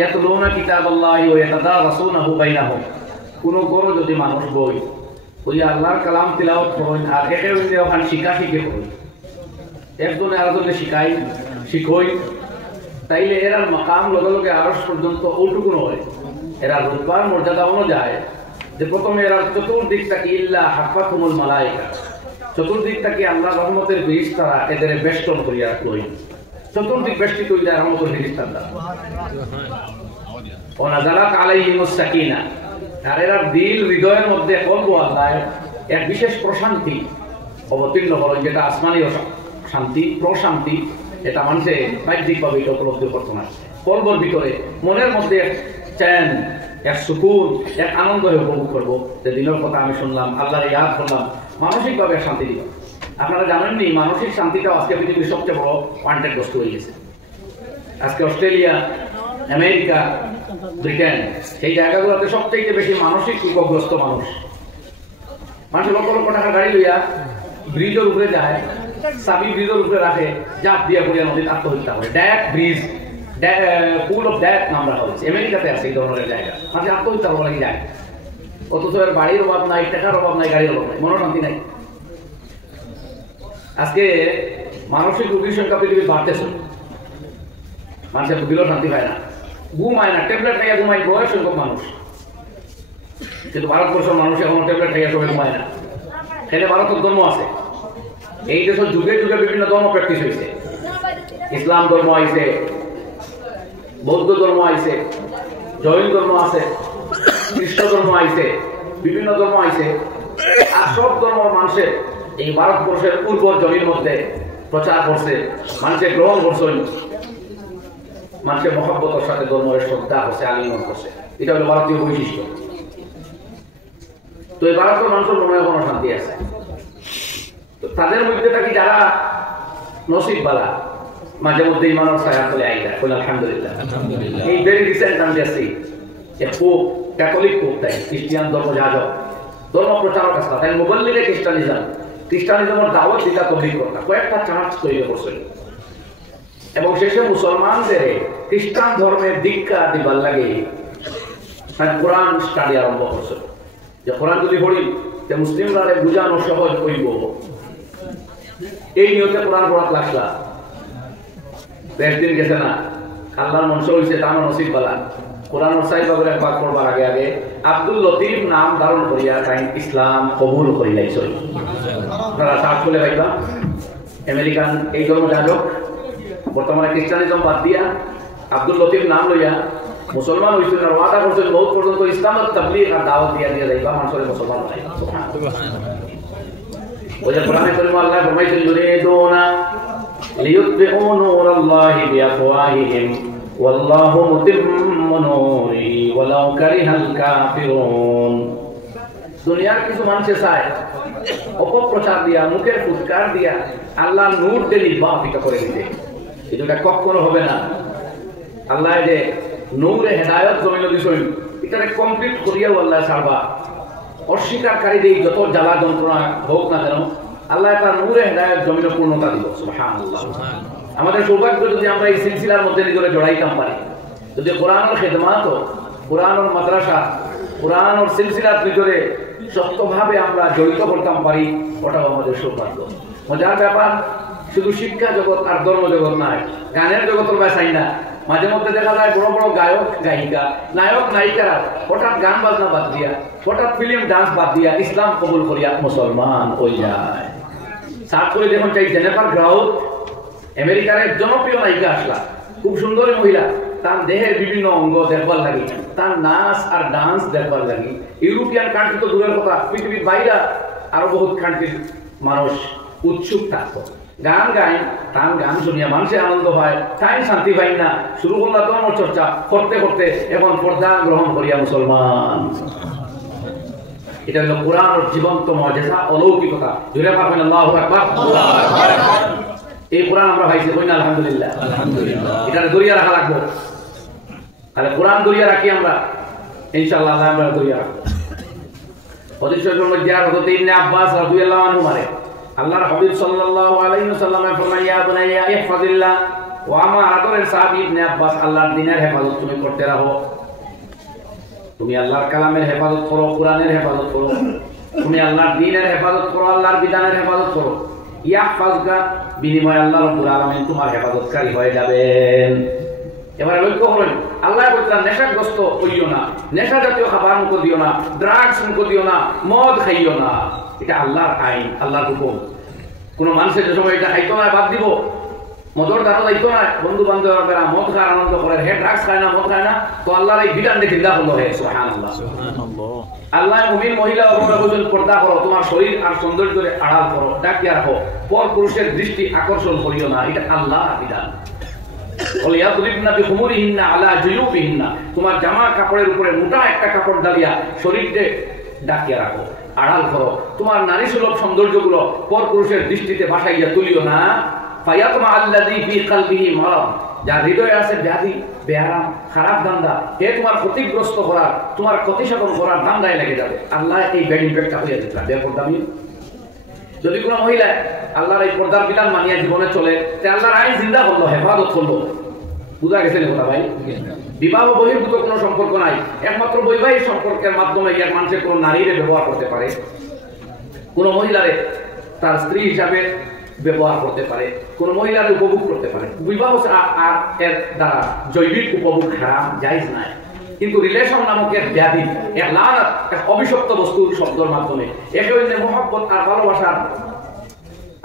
ইয়াতলুনা কিতাবাল্লাহি ওয়া ইয়াতাদারাসুনাহু বাইনাহুম। কোন গরো যদি মানুষ বই ওই আল্লাহর কালাম তিলাওয়াত করেন আর একে অন্যে ওখানে শিখে করেন, একজনে আরেকজনে শিখই, তাইলে এরার মাকাম লগে লগে আরশ পর্যন্ত ওটুকু হয়। এরা রুতবার মর্যাদা অনুযায়ী যে প্রথমে এরা চতুর্দিক থেকে ইল্লা হাফাতুমুল মালায়েকা, চতুর্দিক থেকে আল্লাহর রহমতের ফেরেশতারা এদের বেষ্টন করিয়া রাখল। চতুর্দিক বেষ্টিত হইয়া রহমতের ফেরেশতারা ওয়া নাযালাত আলাইহিমুস সাকিনা, আর এরা দিল হৃদয়ের মধ্যে কলব আল্লাহ এক বিশেষ প্রশান্তি অবতীর্ণ করেন, যেটা আসমানীয় শান্তি, প্রশান্তি। এটা মানুষে বাহ্যিকভাবে এটা উপলব্ধি করতো না। কলবর ভিতরে মনের মধ্যে চ্যান, এক সুকুন, এক আনন্দ হয়ে উপভোগ করবো যে দিনের কথা আমি শুনলাম, আল্লাহর ইয়াদ করলাম, মানসিকভাবে শান্তি দিব। আপনারা জানেননি মানসিক শান্তিটাও আজকে পৃথিবীর সবচেয়ে বড় ওয়ান্টেড বস্তু হয়ে গেছে। আজকে অস্ট্রেলিয়া, আমেরিকা, ব্রিটেন, সেই জায়গাগুলোতে সবচেয়ে বেশি মানসিক রোগগ্রস্ত মানুষ লক্ষ লক্ষ টাকা গাড়ি লইয়া ব্রিজের উপরে যায়, সাবি ব্রিজের উপরে রাখে, জাপ দিয়া করিয়া নদীতে আত্মহত্যা করে। DAC bridge, pool of DAC নাম রাখা হয়েছে। আমেরিকাতে আছে এই ধরনের জায়গা, মানুষ আত্মহত্যা করা লাগে যায়। অথচ এর বাড়ির অভাব নাই, টাকার অভাব নাই, গাড়ির অভাব নাই, মনোশান্তি নাই। আজকে মানসিক রোগীর সংখ্যা পৃথিবীর বাড়তেছে, মানুষের দিলেও শান্তি পায় না, ঘুমায় না, ট্যাবলেট খাইয়া ঘুমায় বয়স সংখ্যক মানুষ। কিন্তু ভারতবর্ষের মানুষ এখন ট্যাবলেট খাইয়া সবাই ঘুমায় না। সেটা ভারতের ধর্ম আছে, এই দেশের যুগে যুগে বিভিন্ন ধর্ম প্র্যাকটিস হয়েছে। ইসলাম ধর্ম আইছে, বৌদ্ধ ধর্ম আইছে, জৈন ধর্ম আছে, খ্রিস্ট ধর্ম আইছে, বিভিন্ন ধর্ম আইছে। আর সব ধর্ম মানুষের এই ভারতবর্ষের উর্বর জমির মধ্যে প্রচার করছে, মানুষের গ্রহণ করছে, মানুষের মহব্বতের সাথে ধর্মের শ্রদ্ধা করছে, আলিঙ্গন করছে। এটা হলো ভারতীয় বৈশিষ্ট্য। তো এই ভারতের মানুষের মনে কোনো শান্তি আছে। তাদের মধ্যে থাকি যারা নসিব বালা, মাঝে মধ্যে ইমানের ছায়া চলে আইলা, আলহামদুলিল্লাহ। এই ভেরি রিসেন্ট আমি আছি পোপ, ক্যাথলিক পোপ, তাই খ্রিস্টিয়ান ধর্ম যাজক, ধর্ম প্রচারক আসতা, তাই মুবল্লিগে খ্রিস্টানিজমের দাওয়াত দিতা তবলিগ করতা, কয়েকটা চার্চ তৈরি করছিল এবং শেষে মুসলমানদের খ্রিস্টান ধর্মের দীক্ষা দিবার লাগে কোরআন স্টাডি আরম্ভ করছিল। যে কোরআন যদি পড়ি যে মুসলিমরা বুঝানো সহজ হইব, এই নিয়তে কোরআন পড়া লাগলা। বেশ দিন গেছে না, আল্লাহর মনসা হয়েছে, তার নসিব বালা কোরআন সাহিবাবের একবার করবার আগে আগে আব্দুল লতিফ নাম ধারণ করিয়া তাই ইসলাম কবুল করিলাইছ। আপনারা সার্চ করলে পাইবা, আমেরিকান এই ধর্ম যাজক বর্তমানে খ্রিস্টানিজম বাদ দিয়া আব্দুল লতিফ নাম লইয়া মুসলমান হয়েছিল, আর ওয়াদা করছেন বহুত পর্যন্ত ইসলামের তাবলীগ আর দাওয়াত দিয়া দিয়ে যাইবা, মানুষের মুসলমান হইবা। ওই যে কোরআনে কারীমে আল্লাহ ফরমাইছেন, ইউরিদুনা লিইউতফিউ নূরাল্লাহি বিআফওয়াহিহিম ওয়াল্লাহু মুতিম্মু নূরিহি ওয়ালাউ কারিহাল কাফিরুন। দুনিয়ার কিছু মানুষ চায় অপপ্রচার দিয়া, মুখের ফুৎকার দিয়া আল্লাহ নূর দিয়ে নির্বাপিত করে দিতে। এটা কখনো হবে না। আল্লাহ যে নূরে হেদায়ত জমিল বিষয় এটাকে কমপ্লিট করিয়াও আল্লাহ ছাড়বা। অস্বীকারীদের যত জ্বালা যন্ত্রণা হোক না কেন, আল্লাহ তার নূরে হেদায়ত জমিনে পূর্ণতা দিব। সুবহানাল্লাহ। আমাদের সৌভাগ্য যদি আমরা এই সিলসিলার মধ্যে নিজেরা জড়াইতাম পারি, যদি কোরআনের খেদমাত, কোরআনের মাদ্রাসা, কোরআনের সিলসিলার ভিতরে শক্তভাবে আমরা জড়িত করতাম পারি, ওটাও আমাদের সৌভাগ্য। মজার ব্যাপার, শুধু শিক্ষা জগৎ আর ধর্ম জগৎ নয়, গানের জগতের বেসাই না। মাঝে মধ্যে দেখা যায় বড় বড় গায়ক গায়িকা, নায়ক নায়িকারা হঠাৎ গান বাজনা বাদ দিয়া, হঠাৎ ফিল্ম ডান্স বাদ দিয়া ইসলাম কবুল করিয়া মুসলমান হয়ে যায়। সার্চ করে দেখুন চাই জেনিফার গ্রাউথ, আমেরিকার এক জনপ্রিয় নায়িকা আসলা, খুব সুন্দরী মহিলা, তার দেহের বিভিন্ন অঙ্গ দেখবার লাগি, তার নাচ আর ডান্স দেখবার লাগি ইউরোপিয়ান কান্ট্রি তো দূরের কথা, পৃথিবীর বাইরে আরো বহুত কান্ট্রির মানুষ উৎসুক থাকতো। গান গাই, তার গান শুনিয়া মানুষের আনন্দ হয়, তাই শান্তি পাই না। শুরু করলাম ধর্ম চর্চা করতে করতে এখন পর্দা গ্রহণ করিয়া মুসলমান। এটা হলো কোরআনের জীবন্ত মুজিজা, অলৌকিকতা। জোরে পাবেন আল্লাহু আকবার। এই কোরআন আমরা পাইছি, কই না আলহামদুলিল্লাহ। এটা দরিয়া রাখা লাগবো, তাহলে কোরআন দরিয়া রাখি আমরা ইনশাআল্লাহ, আমরা দরিয়া রাখবো। হাদিস শরীফের মধ্যে আর হযরত ইবনে আব্বাস রাদিয়াল্লাহু আনহু বলেন, আল্লাহর হাবিব সাল্লাল্লাহু আলাইহি ওয়াসাল্লাম ফরমায়, ইয়া বুনাইয়া ইহফাজিল্লাহ ও আমার আদরের সাহাবী ইবনে আব্বাস, আল্লাহর দ্বীনের হেফাজত তুমি করতে রাখো, তুমি আল্লাহর কালামের হেফাজত করো, কোরআনের হেফাজত করো, তুমি আল্লাহর দ্বীনের হেফাজত করো, আল্লাহর বিধানের হেফাজত করো। ইয়াহফাজকা, বিনিময়ে আল্লাহ রাব্বুল আলামিন তোমার হেফাজতকারী হয়ে যাবেন। এবারে লক্ষ্য করেন, আল্লাহ বলছেন নেশাগ্রস্ত হইও না, নেশা জাতীয় খাবার মুখ দিও না, ড্রাগস মুখ দিও না, মদ খাইও না। এটা আল্লাহর আইন, আল্লাহর হুকুম। কোন মানুষের যে সময় এটা খাইতো না বাদ দিব, মদর দানো যাইতো না, বন্ধু বান্ধবেরা মদ খায় আনন্দ করে, হে ড্রাগস খায় না, মদ খায় না, তো আল্লাহর এই বিধান দেখে জিন্দা হলো। হে সুবহানাল্লাহ, সুবহানাল্লাহ। আল্লাহ মুমিন মহিলা তোমরা বলেন পর্দা করো, তোমার শরীর আর সৌন্দর্যের আড়াল করো, ডাকিয়ে রাখো, পর পুরুষের দৃষ্টি আকর্ষণ করিও না। এটা আল্লাহর বিধান। তোমার জামা কাপড়ের উপরে মোটা একটা কাপড় ডালিয়া শরীরকে ডাকিয়ে রাখো, আড়াল করো। তোমার নারী সুলভ সৌন্দর্য গুলো পর পুরুষের দৃষ্টিতে বাসাইয়া তুলিও না। ফায়াতমা আল্লাযী ফী কলবিহি মারাদ, যার হৃদয়ে আছে ব্যাধি, বেহারাম, খারাপ ধান্দা, এ তোমার ক্ষতিগ্রস্ত করার, তোমার ক্ষতি সাধন করার ধান্দায় লেগে যাবে। আল্লাহ এই ব্যাড ইম্প্যাক্টটা হইয়া দিতে বেপরদামি। যদি কোনো মহিলা আল্লাহর এই পর্দার বিধান মানিয়া জীবনে চলে, তে আল্লাহর আইন জিন্দা করলো, হেফাজত করলো। বুঝা গেছে কথা ভাই? বিবাহ বহির্ভূত কোনো সম্পর্ক নাই, একমাত্র বৈবাহিক সম্পর্কের মাধ্যমে এক মানুষের কোনো নারীরে ব্যবহার করতে পারে, কোন মহিলারে তার স্ত্রী হিসাবে ব্যবহার করতে পারে, কোন মহিলারে উপভোগ করতে পারে। বিবাহ আর এর দ্বারা জৈবিক উপভোগ হারাম, জায়েজ নাই। কিন্তু রিলেশন নামক এক ব্যাধি, এক লানত, এক অভিশপ্ত বস্তুর শব্দের মাধ্যমে একে অন্যের মহব্বত আর ভালোবাসার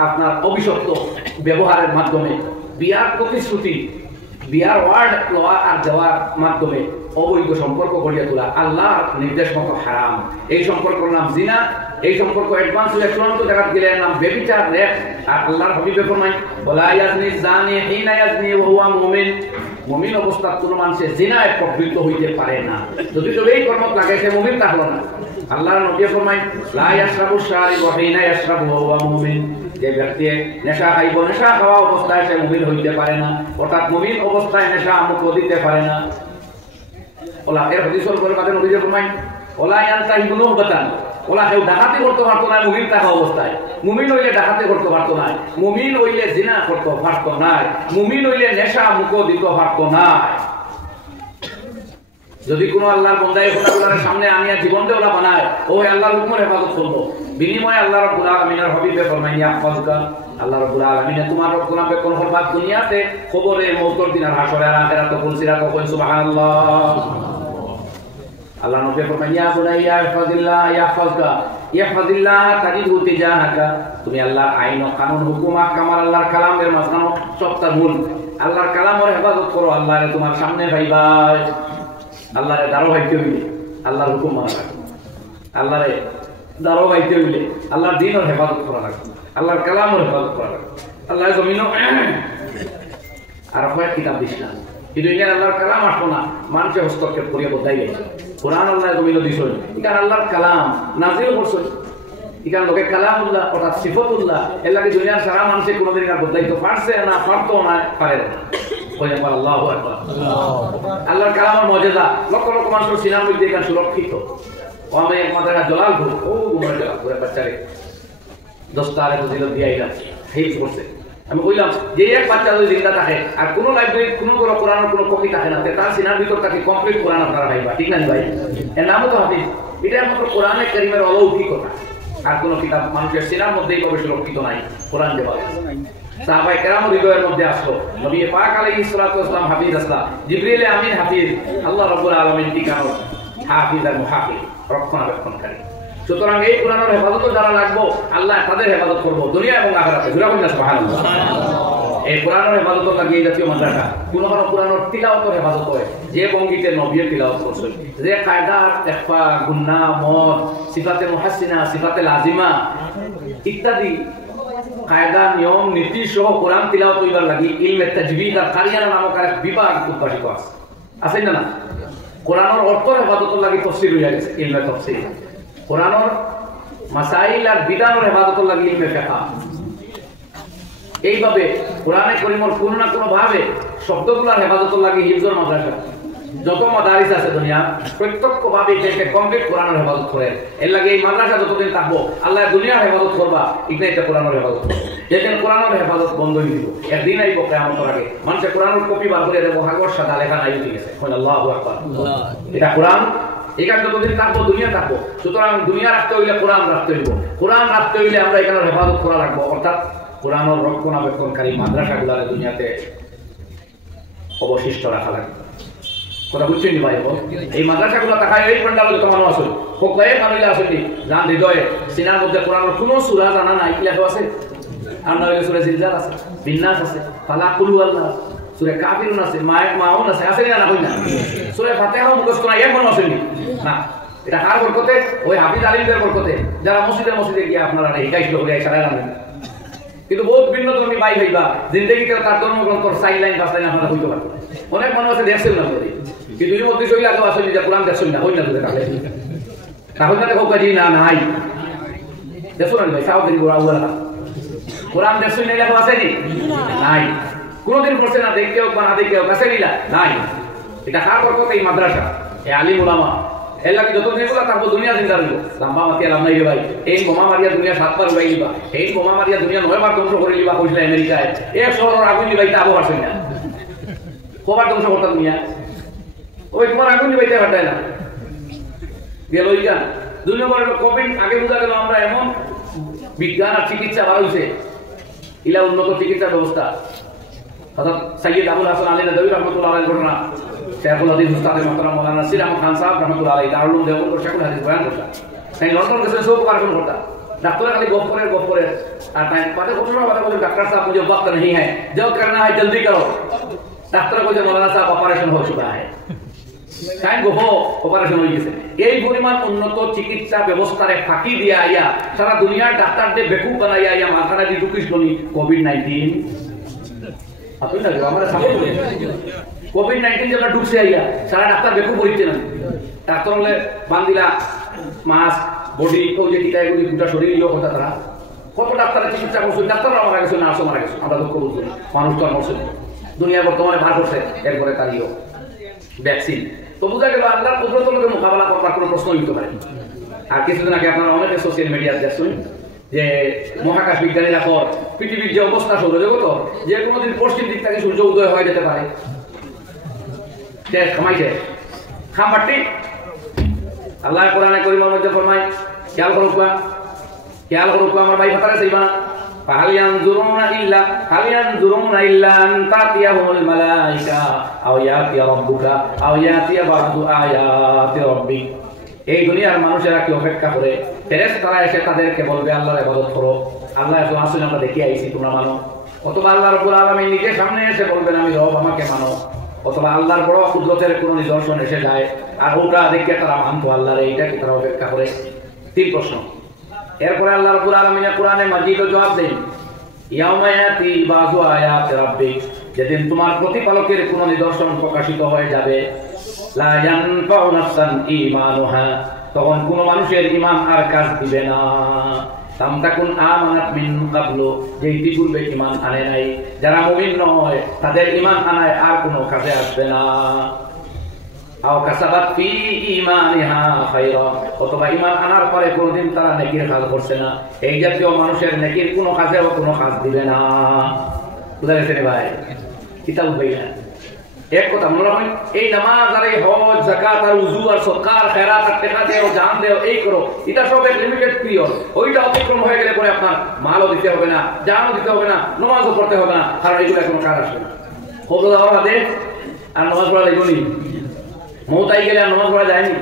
আপনার অভিশপ্ত ব্যবহারের মাধ্যমে বিয়ার প্রতিশ্রুতি, বিয়ার ওয়ার্ড লওয়া আর দেওয়ার মাধ্যমে অবৈধ সম্পর্ক গড়িয়ে তোলা আল্লাহর নির্দেশ মতো হারাম। এই সম্পর্কের নাম জিনা, এই সম্পর্ক অ্যাডভান্স হয়ে চূড়ান্ত জায়গা গেলে নাম ব্যভিচার, রেপ। আর আল্লাহর হাবিবে ফরমায়, ওয়ালা ইয়াজনি জানি হিনা ইয়াজনি ওয়া হুয়া মুমিন, মুমিন অবস্থায় কোনো মানুষ জিনায় প্রবৃত্ত হইতে পারে না। যদি তো এই কর্ম লাগে সে মুমিন তা হলো না। আল্লাহর নবী ফরমায়, লা ইয়াশরাবু শারিবু হিনা ইয়াশরাবু ওয়া হুয়া মুমিন, যে ব্যক্তি নেশা খাইব, নেশা খাওয়া অবস্থায় সে মুমিন হইতে পারে না, অর্থাৎ মুমিন অবস্থায় নেশা মুখ দিতে পারে না। ওলা এর হাদিসের করে মাঝে নবী ফরমায়, ওলা ইয়ানতাহি নুহবাতান, ওলা কেউ ডাকাতি করতে পারতো না মুমিন থাকা অবস্থায়। মুমিন হইলে ডাকাতি করতে পারতো না, মুমিন হইলে জিনা করতে পারতো না, মুমিন হইলে নেশা মুখ দিতে পারতো না। যদি কোনো আল্লাহর বান্দা এই কথাগুলোর সামনে আনিয়া জীবন দেওয়া বানায়, ও আল্লাহর হুকুমের হেফাজত করবো, বিনিময়ে আল্লাহ রাব্বুল আলামিনের হাবিবে ফরমায়, ইয়াহফাজুকা, আল্লাহ রাব্বুল আলামিন তোমার রক্ষণাবেক্ষণ করবার দুনিয়াতে, কবরে, মওতের দিন আর হাসরে আর আখিরাতে। কুলসিরাত কই সুবহানাল্লাহ। আল্লাহ নবী ফরমায়, ইয়া বুনাইয়া ইহফাজিল্লাহ ইয়াহফাজুকা, ইহফাজিল্লাহ তাজিদহু তিজাহাকা। তুমি আল্লাহর আইন ও কানুন, হুকুম, আহকাম আর আল্লাহর কালামের মাঝখানে সবটা মূল, আল্লাহর কালামের হেফাজত করো, আল্লাহরে তোমার সামনে পাইবা। আল্লাহরে দারো ভাইতে হইলে আল্লাহর হুকুম মানা লাগবে, আল্লাহরে দারো ভাইতে হইলে আল্লাহর দ্বীনের হেফাজত করা লাগবে, আল্লাহর কালামের হেফাজত করা লাগবে। আল্লাহ জমিনও আর কয়েক কিতাব দিস না, কিন্তু এখানে আল্লাহর কালাম আসবো না, মানুষের হস্তক্ষেপ করিয়া বোধাই গেছে। কোরআন আল্লাহ জমিনও দিস, এখানে আল্লাহর কালাম নাজিল করছেন, এখানে লোকে কালামুল্লাহ অর্থাৎ সিফতুল্লাহ, এর লাগে দুনিয়ার সারা মানুষের কোনোদিন আর বদলাইতে পারছে না, পারতো না, পারে না। আল্লাহু আকবার। আল্লাহর কালামের মর্যাদা লক্ষ লক্ষ মানুষের সিনার মধ্যে এখানে সুরক্ষিত। ও আমি একমাত্র জলাল ঘুর, ও ঘুমের জলাল ঘুরে বাচ্চারে 10টা আরে ফজিলত দিয়ে আইলাম, হিফজ করছে। আমি কইলাম যে এক বাচ্চা যদি জিন্দা থাকে আর কোনো লাইব্রেরি কোনো বড় কোরআনের কোনো কপি থাকে না, তার সিনার ভিতর থাকে কমপ্লিট কোরআন আপনারা ভাইবা, ঠিক না ভাই? এর নামও তো হাফিজ। এটা একমাত্র কোরআনে কারীমের অলৌকিকতা, আর কোনো কিতাব মানুষের সিনার মধ্যে এইভাবে সুরক্ষিত নাই। কোরআন দেওয়া সাহাবায়ে কেরামের হৃদয়ের মধ্যে আসলো, নবী পাক আলাইহিস সালাতু ওয়াস সালাম হাফিজ আসলা, জিবরিল আমিন হাফিজ, আল্লাহ রাব্বুল আলামিন ঠিকানো হাফিজ আর মুহাফিজ, রক্ষণাবেক্ষণকারী। সুতরাং এই কোরআনের হেফাজত যারা লাগবো, আল্লাহ তাদের হেফাজত করবো দুনিয়া এবং আখিরাতে। সুবহানাল্লাহ। এই কোরআনের হেফাজত লাগে এই জাতীয় মাদ্রাসা। কোন কোন কোরআনের তিলাওয়াতের হেফাজত হয়, যে বঙ্গিতে নবীর তিলাওয়াত করছে, যে কায়দা, ইখফা, গুন্না, মদ, সিফাতে মুহাসসিনা, সিফাতে লাজিমা ইত্যাদি কায়দা, নিয়ম, নীতি সহ কোরআন তিলাওয়াত করিবার লাগি ইলমে তাজবিদ আর কারিয়ানা নামক এক বিভাগ উদ্ভাসিত আছে, আছে না? কোরআনের অর্থের হেফাজতের লাগি তাফসীর হইয়া গেছে, ইলমে তাফসীর। কোরআনের মাসাইল আর বিধানের হেফাজতের লাগি ইলমে ফিকহ। এইভাবে কোরআনে কারীমের কোনো না কোনো ভাবে শব্দগুলোর হেফাজতের লাগি হিফজুল মাদ্রাসা। যত মাদারিস আছে দুনিয়া প্রত্যক্ষভাবে এটাকে কমপ্লিট কোরআনের হেফাজত করে। এর লাগে এই মাদ্রাসা যতদিন থাকবো আল্লাহ দুনিয়ার হেফাজত করবা, এটা কোরআনের হেফাজত। যেদিন কোরআনের হেফাজত বন্ধ হয়ে দিব, একদিন আইব কিয়ামতের আগে মানুষের কোরআনের কপি বার করে দেবো, হাগর সাদা লেখা নাই ঠিক আছে। আল্লাহু আকবার। এটা কোরআন, এখানে যতদিন থাকবো দুনিয়া থাকবো। সুতরাং দুনিয়া রাখতে হইলে কোরআন রাখতে হইব, কোরআন রাখতে হইলে আমরা এখানে হেফাজত করা রাখবো, অর্থাৎ কোরআনের রক্ষণাবেক্ষণকারী মাদ্রাসাগুলার দুনিয়াতে অবশিষ্ট রাখা লাগবে। কথা বুঝছেন ভাই? এই মাদ্রাসাগুলো তাকায় এই পান্ডাল মানুষ আসল কয়ে মানুষ আসলে জান হৃদয়ে সিনার মধ্যে কোরআনের কোনো সূরা জানা নাই, লেখা আছে আমরা সূরা জিলজাল আছে, বিন্নাস আছে, ফালাক কুল ওয়াল্লাহ, সূরা কাফিরুন আছে, মাউন আছে, আছে না হই না? সূরা ফাতিহা মুখস্থ নাই এখন আছে না। এটা কার বরকতে? ওই হাফিজ আলিমদের বরকতে, যারা মসজিদে গিয়ে আপনারা শিখাইছিল বলে ইশারা জানেন। কিন্তু বহুত ভিন্ন ধর্মী ভাই ভাইবা জিন্দগিতে তার ধর্মগ্রন্থর 4 লাইন 5 লাইন আপনারা হইতে পারবেন। অনেক মানুষ আছে দেখছেন না বলে, কিন্তু এর মধ্যে শৈলা তো আসলে যে কোরআন দেখছেন না, হই না তোদের কাছে তাহলে না দেখো কাজী না নাই দেখো না ভাই, সাউদি গোড়া কোরআন দেখছেন না, লেখা আছে নি নাই, কোনদিন পড়ছে না, দেখতেও বা না দেখতেও কাছে নিলা নাই। এটা কার বরকতে? এই মাদ্রাসা, এই আলিম উলামা। এর লাগে যত দিনগুলো থাকবো দুনিয়া জিন্দা রইব। লাম্বা মাতিয়া লাম্বাই রে ভাই, এই বোমা মারিয়া দুনিয়া 7 বার উড়াই দিবা, এই বোমা মারিয়া দুনিয়া 9 বার ধ্বংস করে দিবা কইছিল আমেরিকায়। এক শহর আগুন দিবাইতে আবো পারছেন না, কবার ধ্বংস করতা দুনিয়া? ওই তোমার আগুন দিবাইতে পারতাই না গেল ওইটা দুনিয়া বড় কোভিড আগে বুঝা গেল আমরা এমন বিজ্ঞান আর চিকিৎসা বার হইছে, ইলা উন্নত চিকিৎসা ব্যবস্থা। হযরত সৈয়দ আবুল হাসান আলী নদভী রাহমাতুল্লাহ আলাইহির ঘটনা, শেখুল হাদিস উস্তাদ মুহতারাম মাওলানা নাসির আহমদ খান সাহেব রাহমাতুল্লাহ আলাইহি দারুল উলুম দেওবন্দ শেখুল হাদিস বয়ান করতা। তাই লন্ডন গেছে সব কারণ করতা, ডাক্তার খালি গপ করে আর টাইম পাতে কত সময় কথা বলে, ডাক্তার সাহেব मुझे वक्त नहीं है, जो करना है जल्दी करो। ডাক্তার কইছে মৌলানা সাহেব অপারেশন हो चुका है, টাইম গো অপারেশন হয়ে গেছে। এই পরিমাণ উন্নত চিকিৎসা ব্যবস্থারে ফাঁকি দিয়ে আইয়া সারা দুনিয়ার ডাক্তারদের বেকুব বানাইয়া আইয়া মাথানা দি ঢুকিস বলি কোভিড-19 আপনি না আমরা সাপোর্ট করি। কোভিড-19 যেটা ঢুকছে আইয়া সারা ডাক্তার বেকুব হইতে না, ডাক্তার হলে বান্দিলা মাস্ক বডি তো যে টিকা এগুলি দুটা শরীর ইয়ে কথা তারা কত ডাক্তারের চিকিৎসা করছে, ডাক্তাররা মারা গেছে, নার্সও মারা গেছে, আমরা দুঃখ বুঝছি না, মানুষ তো আর মরছে না। দুনিয়া বর্তমানে বার করছে এরপরে তার ইয়ে ভ্যাকসিন। তো বোঝা গেল আল্লাহর কুদরতকে মোকাবেলা করবার কোনো প্রশ্ন হইতে পারে। আর কিছুদিন আগে আপনারা অনেকে সোশ্যাল মিডিয়াতে দেখছেন যে মহাকাশ বিজ্ঞানীরা পর পৃথিবীর যে অবস্থা সৌরজগৎ যে কোনোদিন পশ্চিম দিক থেকে সূর্য উদয় হয়ে যেতে পারে, খামাইছে খামপাট্টি আল্লাহ কোরআনে কারীমের মধ্যে ফরমায়, খেয়াল করুক আমার ভাই ফাতারে চাইবা না, ফাহাল ইয়ানজুরুনা ইল্লা আন তাতিয়াহুল মালাইকা আও ইয়াতিয়া রাব্বুকা আও ইয়াতিয়া বা'দু আয়াতি রাব্বিক। এই দুনিয়ার মানুষেরা কি অপেক্ষা করে? ফেরেশতারা এসে তাদেরকে বলবে আল্লাহর ইবাদত করো, আল্লাহ এত আসলে আমরা দেখে আইছি তোমরা মানো। অথবা আল্লাহ রাব্বুল আলামিন নিজের সামনে এসে বলবেন আমি রব আমাকে মানো। অথবা আল্লাহর বড় কুদরতের কোনো নিদর্শন এসে যায় আর ওটা দেখে তারা মানতো আল্লাহর, এইটা কি তারা অপেক্ষা করে? 3 প্রশ্ন। এরপরে আল্লাহ রাব্বুল আলামিন কোরআনে মাজিদ জবাব দেন, ইয়াউমা ইয়াতি বাযু আয়াতি রাব্বিক, যেদিন তোমার প্রতিপালকের কোনো নিদর্শন প্রকাশিত হয়ে যাবে, লা ইয়ানফাউ নাফসান ঈমানুহা, তখন কোনো মানুষের ঈমান আর কাজ দিবে না। তাম তাকুন আমানাত মিন ক্বাবলু, যে ইতিপূর্বে ঈমান আনে নাই, যারা মুমিন নয় তাদের ঈমান আনায় আর কোনো কাজে আসবে না। আও কাসাবাত ফি ঈমানিহা খায়রা, অথবা ঈমান আনার পরে কোনদিন তারা নেকির কাজ করছে না, এই জাতীয় মানুষের নেকির কোনো কাজেও কোনো কাজ দিবে না। বুঝা গেছে রে ভাই? কিতাব বই না এক কথা মনে রাখবেন, এই নামাজ আর এই হজ যাকাত আর উযু আর সদকা আর খেরাত আর টাকা দেও জান দেও এই করো, এটা সব এক লিমিটেড পিরিয়ড। ওইটা অতিক্রম হয়ে গেলে পরে আপনার মালও দিতে হবে না, জানও দিতে হবে না, নামাজও পড়তে হবে না, কারণ এগুলো কোনো কাজ আসবে না। কবর দেওয়া বাদে আর নামাজ পড়া লাগবে নি, মৌতাই গেলে আর নামাজ পড়া যায়নি,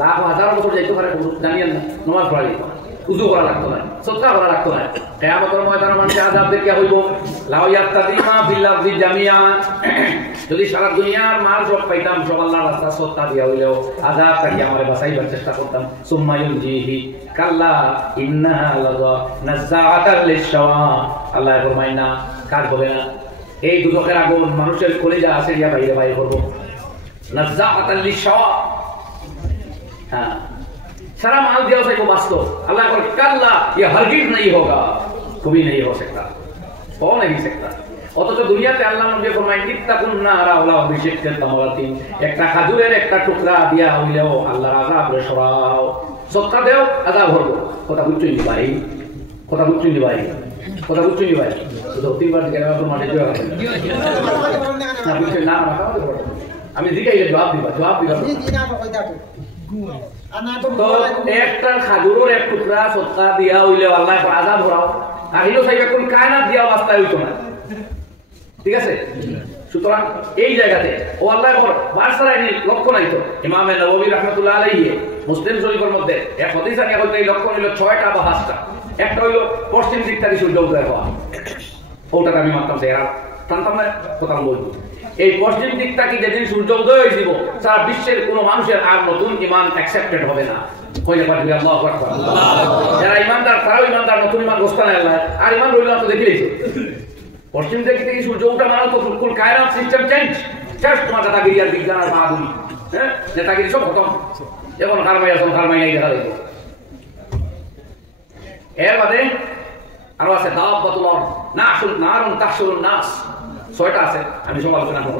লাখ হাজার বছর যাইতে পারে জানিয়েন না, নামাজ পড়া যেত না, উযু করা লাগতো না, সদকা করা লাগতো না। কিয়ামতের ময়দানে মানুষ আযাব দেখে হইব, লাউ ইয়াফতাদিমা বিল্লাহি জামিয়া, যদি সারা দুনিয়ার মাল সব পাইতাম, সব আল্লাহর রাস্তা সদকা দিয়া হইলেও আযাব থেকে আমারে বাঁচাইবার চেষ্টা করতাম। সুম্মা ইউনজিহি কাল্লা ইন্নাহা লাযা নাযাআতাল লিশশাওয়া, আল্লাহ ফরমায় না, কাজ হবে না। এই দুজকের আগুন মানুষের কলিজা আছে ইয়া বাইরে বাইরে করব, নাযাআতাল লিশশাওয়া। হ্যাঁ, सारा माल दिया उसे को बस दो, अल्लाह को कल्ला ये हरगिज नहीं होगा, कभी नहीं हो सकता, हो नहीं सकता। অথচ দুনিয়াতে আল্লাহ নবী ফরমায় ইত্তাকুন নারা ওয়া বিশিক্কাত তামারাতিন, একটা খাজুরের একটা টুকরা দিয়া হইলেও আল্লাহর আযাব সরাও। সদকা দেও আযাব হবো। কথা বুঝছুই ভাই, কথা বুঝছুই ভাই, কথা বুঝছুই ভাই। তো তিনবার গেলে আপনার মাঠে জয় হবে না, বুঝছেন না? আমি জিজ্ঞাসা জবাব দিবা, জবাব দিবা। তো একটা খাজুরের এক টুকরা সদকা দিয়া হইলেও আল্লাহ আযাব ভরাও। আহিলো সাইবা কোন কায়নাত দিয়া অবস্থা হইতো না। ঠিক আছে? সুতরাং এই জায়গাতে ও আল্লাহর বারসারাইনি লক্ষ্য নাই তো। ইমাম নববী রাহমাতুল্লাহ আলাইহি মুসলিম শরীফের মধ্যে এক হাদিস আছে, বলতে এই লক্ষ্য হলো 6টা বা 5টা। একটা হইলো পশ্চিম দিক থেকে সূর্য উদয় হওয়া, ওটাকে আমি মানতাম যে এরা জানতাম না, কথা বলবো। এই পশ্চিম দিক থেকে যেদিন সূর্য উদয় হয়েছিল, সারা বিশ্বের কোন মানুষের আর নতুন ঈমান অ্যাকসেপ্টেড হবে না। কইলে পারবি আল্লাহু আকবার। যারা ঈমানদার তারাও ঈমানদার, নতুন ঈমান গোস্তা নাই আল্লাহ। আর ঈমান রইল না তো দেখিলেইছো। পশ্চিম দিক থেকে সূর্য ওঠা মানে তো ফুল কায়নাত সিস্টেম চেঞ্জ। শেষ তোমার দাদাগিরি আর বিজ্ঞান আর বাহাদুরি, হ্যাঁ, নেতাগিরি সব খতম। এখন খারমাই আসল খারমাই নাই দেখা যাইতো। এর বাদে আরো আছে দাওয়াতুল আরদ, নাসুল নারুন তাহসুরুন নাস, 6টা আছে। আমি সব আলোচনা করব।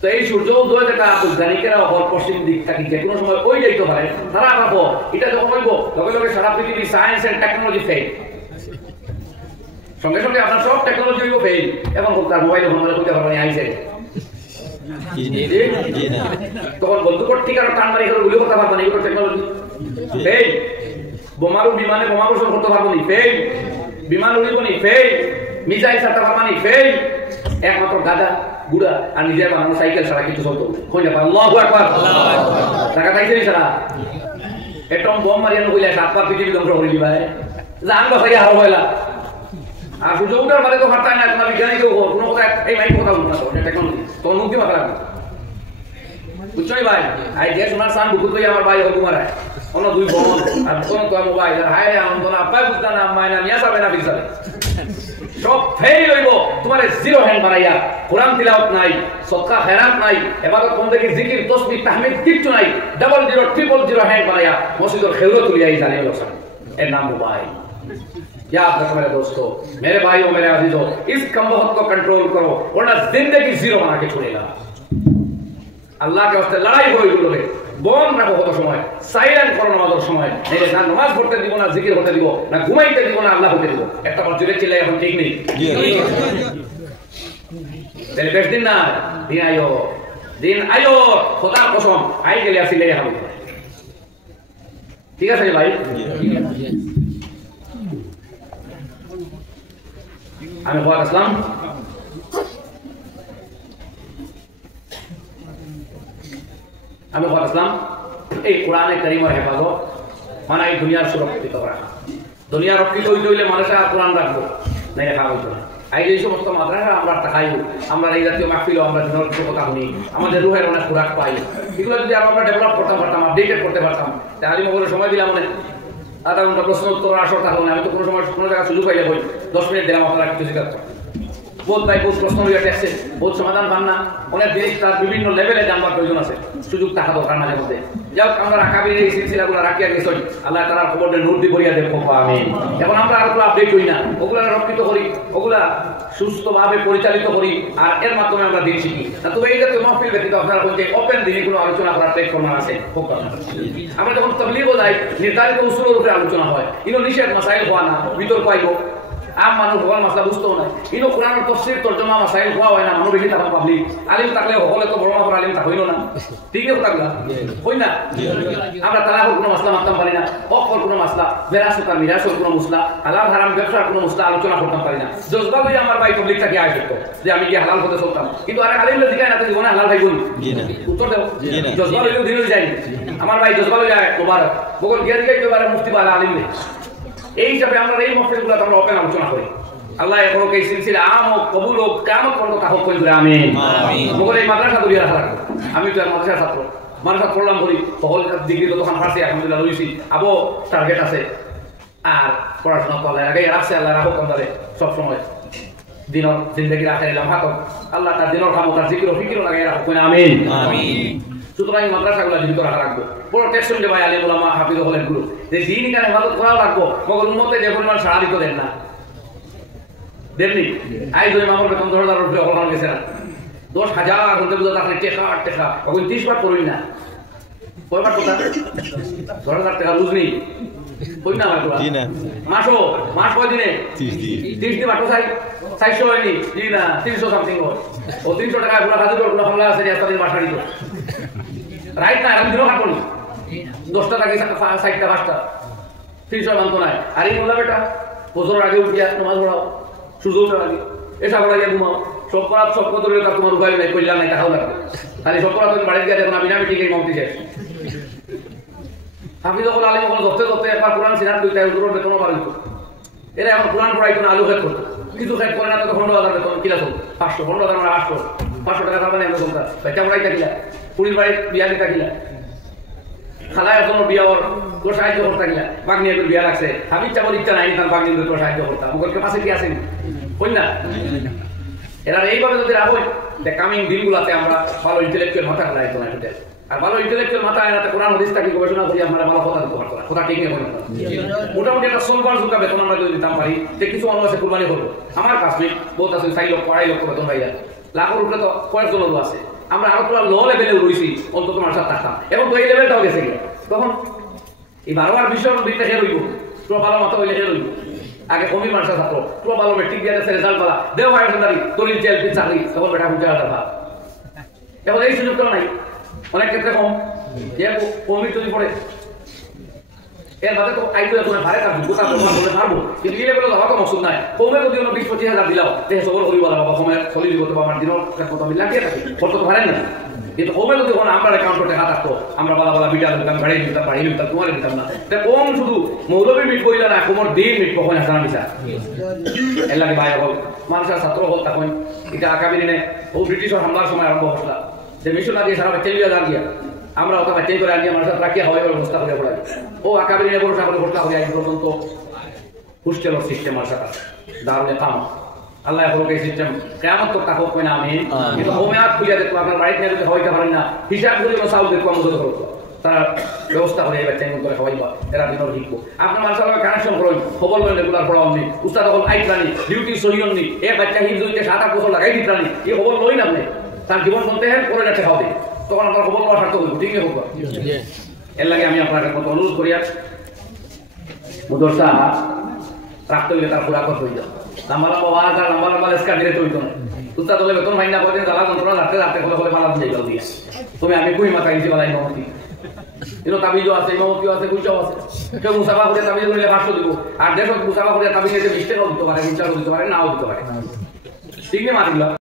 তো এই সূর্য উদয় যেটা বৈজ্ঞানিকেরা পশ্চিম দিক থেকে যে কোনো সময় ওই যাইতে পারে, তারা ভাবো এটা যখন হইব লগে লগে সারা পৃথিবী সায়েন্স এন্ড টেকনোলজি ফেল, সঙ্গে সঙ্গে আপনার সব টেকনোলজি হইব ফেল। এখন তার মোবাইলে ফোন করে কইতে পারবেন আইছে, তখন বন্ধুকর ঠিক আর টান মারি করে গুলি করতে পারবেন, এগুলো টেকনোলজি ফেল। বোমারু বিমানে বোমা বর্ষণ করতে পারবো নি, ফেল। বিমান উড়িব নি, ফেল। মিসাইল ছাড়তে পারবো নি, ফেল। একমাত্র গাদা গুড়া আর নিজের বানানো সাইকেল ছাড়া কিছু চলতো কইলে পারে। আল্লাহু আকবার। টাকা তাইছে ছাড়া এটম বোম মারিয়ানো কইলে 7 বার পৃথিবী ধ্বংস করে দিবা, জান বাসাইয়া হার হইলা। আর সূর্য উঠার মানে তো হারতাই না, তোমার বিজ্ঞানী কেউ কোনো কথা এই মাইক কথা বলবো না, তো টেকনোলজি তোর মুখ দিয়ে মাথা লাগবে। বুঝছই ভাই, আই যে সোনার সান বুকুত লইয়া আমার ভাই হইব মারায় অন্য 2 বোন আর কোন তো মোবাইল আর হায় রে আনন্দ না আব্বাই বুঝতা না আম্মাই না মিয়া সাবে না বিছালে সব ফেল হইব। তোমার জিরো হ্যান্ড বানাইয়া কোরআন তিলাওয়াত নাই, সদকা খেরাত নাই, ইবাদত বন্দেগী জিকির তাসবিহ তাহমিদ কিচ্ছু নাই, 0000 হ্যান্ড বানাইয়া মসজিদের খেউরো তুলিয়া এই জালিম লোকসান। এর নাম মোবাইল। याद रखो मेरे दोस्तों, मेरे भाइयों, मेरे अजीजों, इस कमबख्त को कंट्रोल करो वरना जिंदगी जीरो बना के छोड़ेगा। अल्लाह के वास्ते लड़ाई हो এগুলোকে বন্ধ রাখো কত সময়, সাইলেন্ট করো নামাজের সময়। এই না নামাজ পড়তে দিব না, জিকির করতে দিব না, ঘুমাইতে দিব না, আল্লাহ হতে দিব। একটা বার জুড়ে চিল্লাই এখন ঠিক নেই। তাহলে বেশ দিন না, দিন আয়ো খোদার কসম আই গেলে আসিলে হবে। ঠিক আছে ভাই? আমি বলে আসলাম এই কোরআনে কারীমের হেফাজত মানে এই দুনিয়ার সুরক্ষিত রাখা। দুনিয়া রক্ষিত হইতে হইলে মানুষের কোরআন রাখবো, নাই রাখা হইতো না। এই যে সমস্ত মাদ্রাসা আমরা দেখাই, আমরা এই জাতীয় মাহফিলও আমরা দিনের কিছু কথা শুনি, আমাদের রুহের অনেক খোরাক পাই। এগুলো যদি আমরা ডেভেলপ করতে পারতাম, আপডেটেড করতে পারতাম, তাহলে মনে সময় দিলাম অনেক আধা ঘন্টা প্রশ্ন উত্তর আসর থাকলো। আমি তো কোনো সময় কোনো জায়গায় সুযোগ পাইলে বই 10 মিনিট দিলাম আপনারা কিছু শিখাতে। বোধ ভাই বোধ প্রশ্ন হইয়া টেকছে, বোধ সমাধান পান না, অনেক জিনিস তার বিভিন্ন লেভেলে জানবার প্রয়োজন আছে, সুযোগ থাকা দরকার মাঝে মধ্যে। যাই হোক আমরা রাখাবির এই সিলসিলাগুলো রাখিয়া গেছি, আল্লাহ তাআলার খবরটা নূর দিয়ে ভরিয়া দেব। আমিন। এখন আমরা আর আপডেট হই না, ওগুলা রক্ষিত করি, ওগুলা সুস্থভাবে পরিচালিত করি, আর এর মাধ্যমে আমরা দিন শিখি। তবে এই জাতীয় মাহফিল ব্যতীত আপনারা বলতে ওপেন দিনে কোনো আলোচনা করার প্ল্যাটফর্ম আছে। আমরা যখন তাবলীগ যাই, নির্ধারিত উসুলের উপরে আলোচনা হয়, ইনো নিষেধ মাসাইল হওয়া না, বিতর্ক আইব, আম মানুষ ভগবান মাসলা বুঝতেও নাই, ইনো কোরআনের তাফসীর তরজমা মাসাইল হওয়া হয় না, মানুষ বেশি তখন পাবলিক আলিম থাকলে সকলে তো বড় মাপের আলিম হইল না, ঠিকই থাকলা হই না। আমরা তালাকের কোনো মাসলা মানতাম পারি না, হকের কোনো মাসলা, বেরাসত আর মিরাসের কোনো মসলা, হালাল হারাম ব্যবসার কোনো মসলা আলোচনা করতাম পারি না। জজবা লইয়া আমার ভাই পাবলিক থাকি আয় করতো যে আমি কি হালাল হতে চলতাম, কিন্তু আর আলিমলে জিজ্ঞাসা না জীবনে হালাল ভাই বলি উত্তর দেও। জজবা লইলেও দিনে যায়নি আমার ভাই, জজবা লইয়া মোবারক বগল গিয়া দিকে একেবারে মুফতি বালা আলিমলে। এই হিসাবে আমরা এই মহফিলগুলো আমরা ওপেন আলোচনা করি। আল্লাহ এখন এই সিলসিলা আম ও কবুল ও কিয়ামত পর্যন্ত তাহক করে আমিন। বগল এই মাদ্রাসা দরিয়া রাখা রাখবো। আমি তো মাদ্রাসা ছাত্র, মাদ্রাসা পড়লাম করি, সকল ডিগ্রি তো তখন পারছি, আলহামদুলিল্লাহ লইছি, আবো টার্গেট আছে। আর পড়াশোনা তো আল্লাহ আগে রাখছে, আল্লাহ রাখো কান্দারে সবসময় দিনের জিন্দগি রাখে এলাম হাতক। আল্লাহ তার দিনের কাম তার জিকির ফিকিরও লাগে রাখো আমিন। সুতরাং মাদ্রাসাগুলো জীবিত রাখা রাখবো। বড় টেস্ট শুনলে ভাই আলিম ওলামা হাফিজ হলেন গুরু যে দিন কানে হেফাজত করাও রাখবো, মগর উম্মতে যে পরিমাণ সারা দিত দেন না। দেননি আই দুই মামর বেতন 10,000 রুপিয়া হল গেছে না 10,000 হতে বুঝা তাহলে টেকা এখন 30 বার করুন না কয়বার কথা 10,000 টাকা লুজ নেই কই না আমার কোলা মাস কয় দিনে 30 দিন বাটো চাই 400 হয়নি জি না 300 সামথিং হয় ও 300 টাকা পুরো কাজে পুরো হামলা আছে একটা দিন মাসারি তো রাইট না আমি দিনও কাটবো 10টা টাকা 60টা 5টা 300 মানতো নাই আর এই মোল্লা বেটা বছর আগে উঠিয়া নামাজ পড়াও সূর্য ওঠার আগে এসা পড়া গিয়ে ঘুমাও সব করা সব কত রে তোমার উপায় নাই কইলা নাই টাকাও লাগবে খালি সব করা তুমি বাড়ি গিয়ে দেখো না বিনা মিটিংয়ে মন্ত্রী শেষ হাফিজুল আলিম ওখানে ধরতে একবার কোরআন সিনার দুইটা উত্তর বেতনও বার হইতো এরা এখন কোরআন পড়াইতো না আলু খেত করতো কিছু খেত করে না তো 15,000 বেতন কিলা চল 15,000 মানে 500 টাকা পাবেন একটা চলতা বাচ্চা পড়াইতা কিলা পুরীর বাড়ি বিয়া দিতা কিলা খালায় এখন বিয়া ওর তোর সাহায্য করতা কিলা বাগনি একটু বিয়া লাগছে হাফিজ চাবর ইচ্ছা নাই তার বাগনি তোর সাহায্য করতাম ওকে পাশে কি আসেনি কই না এরা এইভাবে যদি রাখো কামিং দিনগুলাতে আমরা ভালো ইন্টেলেকচুয়াল মাথা খাইতো না এটা আর ভালো ইন্টেলেকচুয়াল মাথা এনাতে কোরআন হাদিসটাকে গবেষণা করি আমরা ভালো কথা দিতে পারতো কথা ঠিক নেই মোটামুটি একটা সলভার জুকা বেতন আমরা যদি দিতাম পারি যে কিছু মানুষ আছে কুরবানি করবো আমার কাছে বহুত আছে 4 লক্ষ 2.5 লক্ষ বেতন পাইয়া লাখের উপরে তো কয়েকজন লোক আছে আমরা আরো পুরো লো লেভেলে রয়েছি অন্তত আমার সাথে থাকতাম এখন তো এই লেভেলটাও গেছে তখন এই 12 বিষয় দুইটা খেয়ে রইব পুরো ভালো মাথা হইলে খেয়ে রইব আগে কমি মানুষ থাকতো পুরো ভালো মেট্রিক দিয়ে রেজাল্ট পালা দেও ভাই সেন্টারি দলিল জেল চাকরি তখন বেটা খুঁজে আসা ভাব এখন এই সুযোগটা নাই অনেক ক্ষেত্রে কম যে কমি তৈরি পড়ে এর বাদে তো আইতো তোমার ভাড়া কাটবো গোটা তোমার বলে মারবো কিন্তু এই লেভেলে যাওয়া তো মকসুদ নাই কমে যদি 20-25,000 দিলাও দেখে সবর করিব বাবা সময় চলি দিব তো আমার দিনের কত আমি লাগিয়ে থাকি কত তো ভাড়া না কিন্তু কমে যদি কোনো আমরা অ্যাকাউন্টে টাকা থাকতো আমরা বালা বিটা দিতাম গাড়ি দিতাম বাড়ি দিতাম তোমার দিতাম না তা কম শুধু মৌলবী মিট কইলা না কোমর দিন মিট কখন হাসানা মিশা এর লাগে ভাই হল মানুষের ছাত্র হল তখন এটা আগামী দিনে ও ব্রিটিশের হামলার সময় আরম্ভ হচ্ছিল যে মিশনারি সারা বাচ্চা দাঁড়িয়ে আমরা ওটা বাচ্চাই করে আনিয়ে মানুষের রাখিয়া হয় ব্যবস্থা করে পড়াই ও আগামী দিনে বড় সাগরে ঘটনা করে আজ পর্যন্ত হোস্টেলের সিস্টেম আর সাথে দারুণে কাম আল্লাহ হলকে সিস্টেম কেমন তো টাকা কই না আমি কিন্তু হোমিয়াত খুঁজে দেখবো আপনার বাড়িতে নিয়ে যদি হইতে পারেন না হিসাব করে চাউল দেখবো আমাদের করবো তারা ব্যবস্থা করে এই বাচ্চা করে খাওয়াইবা এরা দিনের শিখবো আপনার মানুষের কানেকশন করুন খবর লই রেগুলার পড়াও নি উস্তাদ তখন আইতরানি ডিউটি সহিয়ন নি এ বাচ্চা হিন্দু 7-8 বছর লাগাই দিতরানি এই খবর লই না আপনি তার জীবন বলতে হ্যাঁ করে যাচ্ছে খাওয়াতে তখন আপনার খবর লওয়া স্বার্থ হইব ঠিক হোক এর লাগে আমি আপনার মতো অনুরোধ করিয়া মুদরসা রাখতে হইলে তার খোরাকত হয়ে যাও লম্বা লম্বা স্কার দিলে তৈরি না উস্তাদ হলে বেতন ভাই না করে জ্বালা যন্ত্রণা রাখতে হলে মালা দিয়ে যাও দিয়ে তুমি আমি কুই মাথা ইঞ্চি মালাই ইমামতি কিন্তু তাবিজও আছে ইমামতিও আছে কুইটাও আছে কেউ মুসাফা করে তাবিজ নিলে 500 দিব আর দেশ মুসাফা করে তাবিজ নিতে 20 টাকাও দিতে পারে 50 দিতে পারে নাও দিতে পারে ঠিক নেই মাতিগুলা